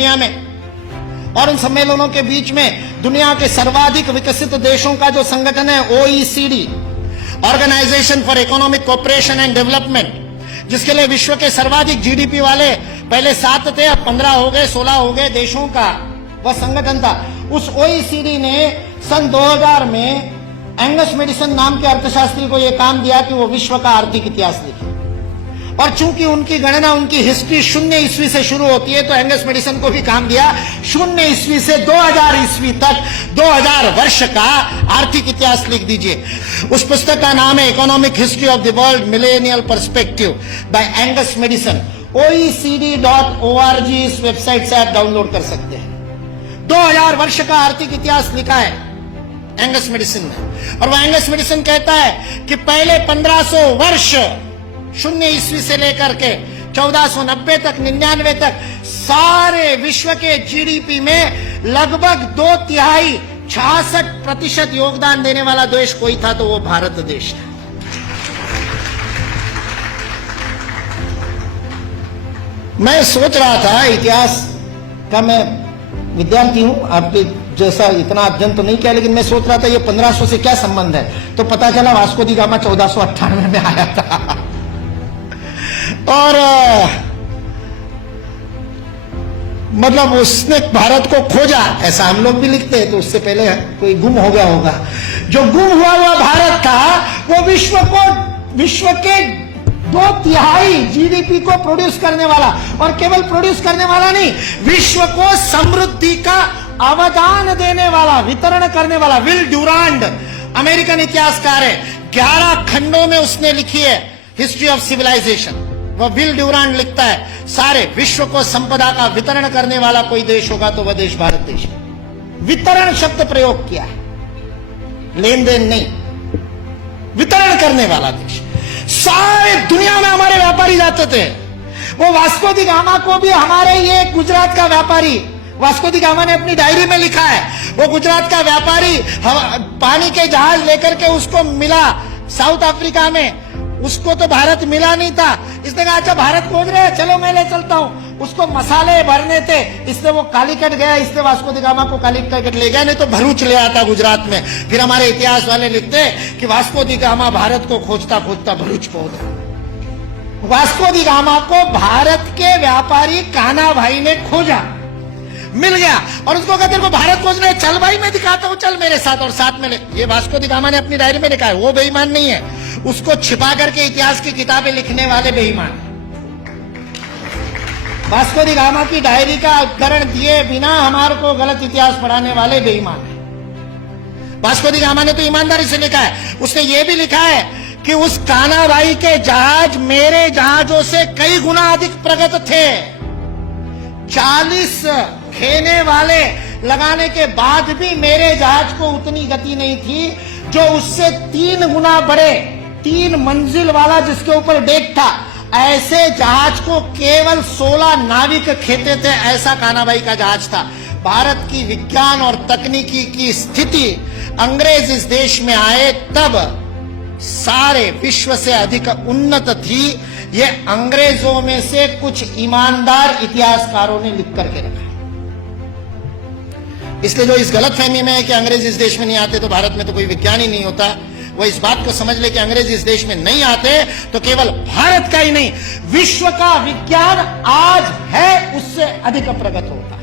दुनिया में, और उन सम्मेलनों के बीच में दुनिया के सर्वाधिक विकसित देशों का जो संगठन है OECD, organisation for economic cooperation and development, जिसके लिए विश्व के सर्वाधिक जीडीपी वाले पहले 7 थे, अब 15 हो गए, 16 हो गए देशों का वह संगठन था। उस ओईसीडी ने सन 2000 में एंगस मेडिसन नाम के अर्थशास्त्री को यह काम दिया कि वो विश्व का आर्थिक इतिहास लिखे, और चूंकि उनकी गणना, उनकी हिस्ट्री 0 ईस्वी से शुरू होती है, तो एंगस मेडिसन को भी काम दिया 0 ईस्वी से 2000 ईस्वी तक 2000 वर्ष का आर्थिक इतिहास लिख दीजिए। उस पुस्तक का नाम है economic history of the world millennial perspective by Angus Maddison. OECD.org इस वेबसाइट से आप डाउनलोड कर सकते हैं। 2000 वर्ष का आर्थिक इतिहास लिखा है एंगस मेडिसन ने, और वह एंगस मेडिसन कहता है कि पहले 1500 वर्ष 0 ईस्वी से लेकर के 1490 तक, 99 तक, सारे विश्व के जीडीपी में लगभग 2/3 66% योगदान देने वाला देश कोई था तो वो भारत देश है। मैं सोच रहा था, इतिहास का मैं विद्यार्थी हूं, आपके जैसा इतना अध्ययन तो नहीं किया, लेकिन मैं सोच रहा था ये 1500 से क्या संबंध है, तो पता चला वास्को दी गामा 1498 में आया था। और मतलब उसने भारत को खोजा, ऐसा हम लोग भी लिखते हैं, तो उससे पहले कोई गुम हो गया होगा। जो गुम हुआ भारत था वो विश्व के 2/3 जीडीपी को प्रोड्यूस करने वाला, और केवल प्रोड्यूस करने वाला नहीं, विश्व को समृद्धि का अवदान देने वाला, वितरण करने वाला। विल ड्यूरांड अमेरिकन इतिहासकार है, 11 खंडों में उसने लिखी है हिस्ट्री ऑफ सिविलाइजेशन। वह विल ड्यूरांड लिखता है सारे विश्व को संपदा का वितरण करने वाला कोई देश होगा तो वह देश भारत देश है। वितरण शब्द प्रयोग किया है, लेन देन नहीं, वितरण करने वाला देश। सारे दुनिया में हमारे व्यापारी जाते थे। वो वास्को दी गामा को भी हमारे ये गुजरात का व्यापारी, वास्को दी गामा ने अपनी डायरी में लिखा है, वो गुजरात का व्यापारी पानी के जहाज लेकर के उसको मिला साउथ अफ्रीका में, उसको तो भारत मिला नहीं था। इसने कहा अच्छा भारत खोज रहे हैं, चलो मैं ले चलता हूं। उसको मसाले भरने थे, इसलिए वो कालीकट गया, इसलिए वास्को दी गामा को कालीकट ले गया, नहीं तो भरूच ले आता गुजरात में। फिर हमारे इतिहास वाले लिखते कि वास्को दी गामा भारत को खोजता खोजता भरूच पहुंच गया। वास्को दी गामा को भारत के व्यापारी कान्हा भाई ने खोजा, मिल गया, और उसको कहते को भारत खोज रहे, चल भाई मैं दिखाता हूं, चल मेरे साथ, और साथ में ले। ये वास्को दी गामा ने अपनी डायरी में लिखा है, वो बेईमान नहीं है, उसको छिपा करके इतिहास की किताबें लिखने वाले बेईमान। वास्को दी गामा की डायरी का उद्धरण दिए बिना हमारे को गलत इतिहास पढ़ाने वाले बेईमान है। वास्को दी गामा ने तो ईमानदारी से लिखा है, उसने ये भी लिखा है कि उस कान्हा भाई के जहाज मेरे जहाजों से कई गुना अधिक प्रगत थे। 40 खेने वाले लगाने के बाद भी मेरे जहाज को उतनी गति नहीं थी जो उससे 3 गुना बड़े, 3 मंजिल वाला जिसके ऊपर डेक था, ऐसे जहाज को केवल 16 नाविक खेते थे। ऐसा कान्हा भाई का जहाज था। भारत की विज्ञान और तकनीकी की स्थिति अंग्रेज इस देश में आए तब सारे विश्व से अधिक उन्नत थी। ये अंग्रेजों में से कुछ ईमानदार इतिहासकारों ने लिख करके रखा। इसलिए जो इस गलत फहमी में है कि अंग्रेज इस देश में नहीं आते तो भारत में तो कोई विज्ञान ही नहीं होता, वो इस बात को समझ ले कि अंग्रेज इस देश में नहीं आते तो केवल भारत का ही नहीं, विश्व का विज्ञान आज है उससे अधिक प्रगत होता।